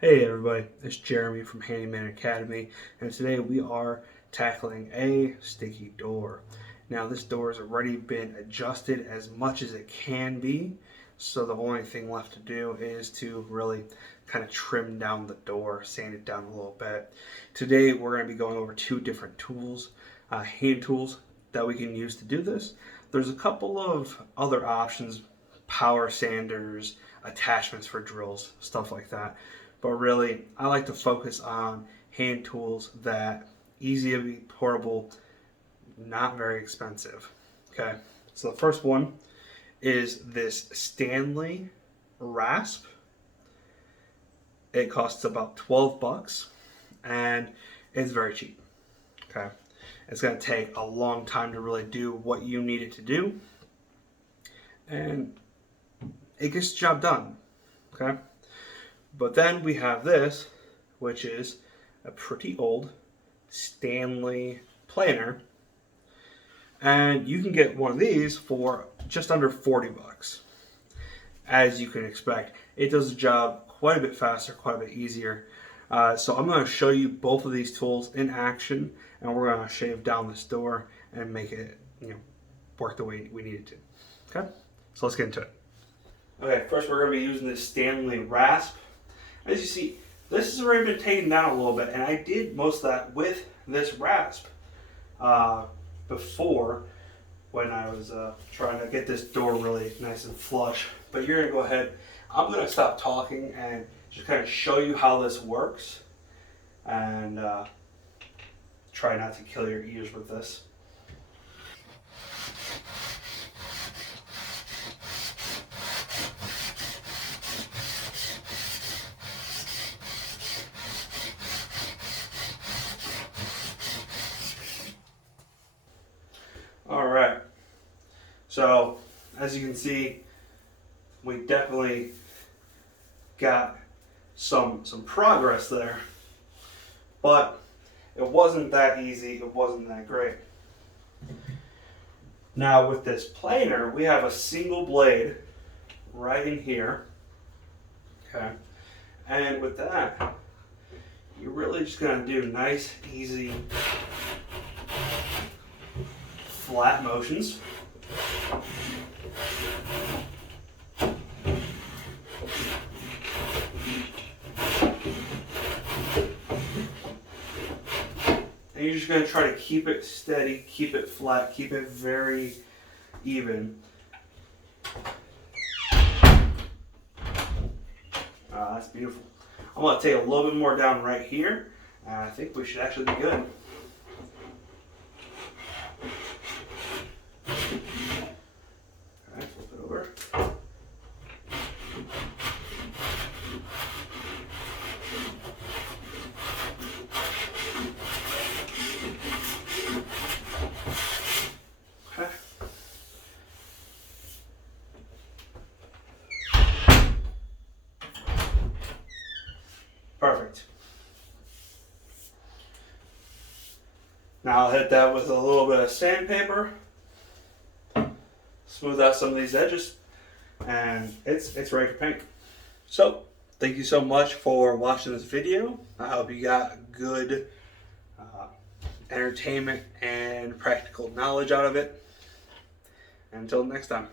Hey everybody, it's Jeremy from Handyman Academy, and today we are tackling a sticky door. Now this door has already been adjusted as much as it can be, so the only thing left to do is to really kind of trim down the door, sand it down a little bit. Today we're going to be going over two different tools, hand tools that we can use to do this. There's a couple of other options, power sanders, attachments for drills, stuff like that. But really, I like to focus on hand tools that easy to be portable, not very expensive. Okay, so the first one is this Stanley Rasp. It costs about 12 bucks and it's very cheap. Okay, it's going to take a long time to really do what you need it to do, and it gets the job done. Okay. But then we have this, which is a pretty old Stanley Planer. And you can get one of these for just under 40 bucks. As you can expect, it does the job quite a bit faster, quite a bit easier. So I'm going to show you both of these tools in action, and we're going to shave down this door and make it, work the way we need it to. Okay, so let's get into it. Okay, first we're going to be using this Stanley Rasp. As you see, this has already been taken down a little bit, and I did most of that with this rasp before, when I was trying to get this door really nice and flush. But you're going to go ahead, I'm going to stop talking and just kind of show you how this works, and try not to kill your ears with this. Alright, so as you can see, we definitely got some progress there, but it wasn't that easy, it wasn't that great. Now with this planer, we have a single blade right in here, okay, and with that, you're really just going to do nice, easy, flat motions. And you're just going to try to keep it steady, keep it flat, keep it very even. That's beautiful. I'm going to take a little bit more down right here, and I think we should actually be good. Flip it over. Okay. Perfect. Now I'll hit that with a little bit of sandpaper. Smooth out some of these edges, and it's ready for paint. So thank you so much for watching this video. I hope you got good entertainment and practical knowledge out of it. Until next time.